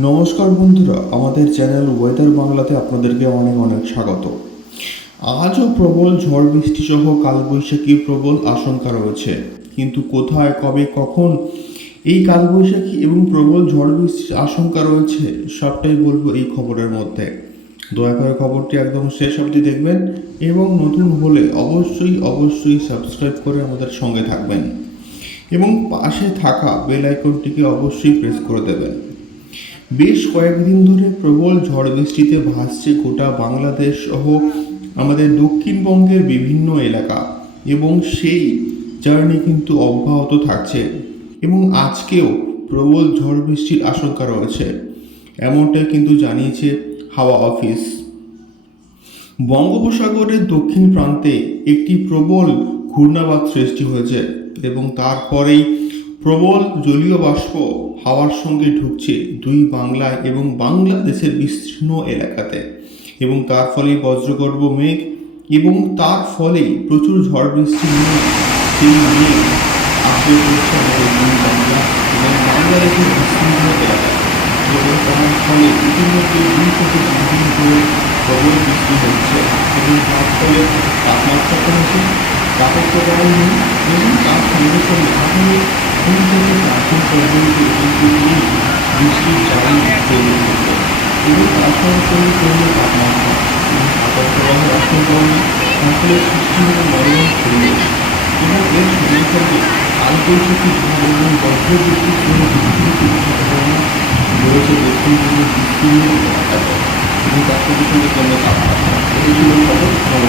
নমস্কার বন্ধুরা, আমাদের চ্যানেল ওয়েদার বাংলাতে আপনাদেরকে অনেক অনেক স্বাগত। আজও প্রবল ঝড় বৃষ্টি সহ কালবৈশাখী প্রবল আশঙ্কা রয়েছে। কিন্তু কোথায়, কবে, কখন এই কালবৈশাখী এবং প্রবল ঝড় বৃষ্টির আশঙ্কা রয়েছে, সবটাই বলব এই খবরের মধ্যে। দয়া করে খবরটি একদম শেষ অবধি দেখবেন এবং নতুন হলে অবশ্যই অবশ্যই সাবস্ক্রাইব করে আমাদের সঙ্গে থাকবেন। এবং পাশে থাকা বেল আইকনটিকে অবশ্যই প্রেস করে দেবেন। বেশ কয়েকদিন ধরে প্রবল ঝড় বৃষ্টিতে ভাসছে গোটা বাংলাদেশ সহ আমাদের দক্ষিণবঙ্গের বিভিন্ন এলাকা। এবং সেই জার্নি কিন্তু অব্যাহত থাকছে। এবং আজকেও প্রবল ঝড় বৃষ্টির আশঙ্কা রয়েছে। এমনটাই কিন্তু জানিয়েছে হাওয়া অফিস। বঙ্গোপসাগরের দক্ষিণ প্রান্তে একটি প্রবল ঘূর্ণাবাত সৃষ্টি হয়েছে এবং তারপরেই প্রবল জলীয় বাষ্প হাওয়ার সঙ্গে ঢুকছে দুই বাংলায় এবং বাংলাদেশের বিস্তীর্ণ এলাকাতে। এবং তার ফলে বজ্রগর্ভ মেঘ এবং তার ফলে প্রচুর ঝড় বৃষ্টি নিয়ে সেই মেঘ আশ্রয় করছে আমাদের দুই বাংলা এবং বাংলাদেশের বিস্তীর্ণ এলাকায় এবং তার ফলে ইতিমধ্যে দুই থেকে তিন দিন ধরে প্রবল বৃষ্টি হচ্ছে এবং তার ফলে তাপমাত্রা কমেছে তাপপ্রবাহ নেই এবং তার সঙ্গে সঙ্গে আপনি তিন থেকে দিন পর্যন্ত কিন্তু বৃষ্টির চাই তৈরি করবে এবং তার সঙ্গে সঙ্গে কমবে তাপমাত্রা এবং আশঙ্কাও নেই ফলে সৃষ্টি হবে নরম পরিবেশ এবং এর সঙ্গে সঙ্গে কালবৈশাখী ঝড় এবং বজ্রবৃষ্টির জন্য বিদ্যুৎ সম্ভাবনা রয়েছে দক্ষিণবঙ্গের বিস্তীর্ণ এলাকাতে এবং তার সঙ্গে সঙ্গে কমবে তাপমাত্রা নমস্কার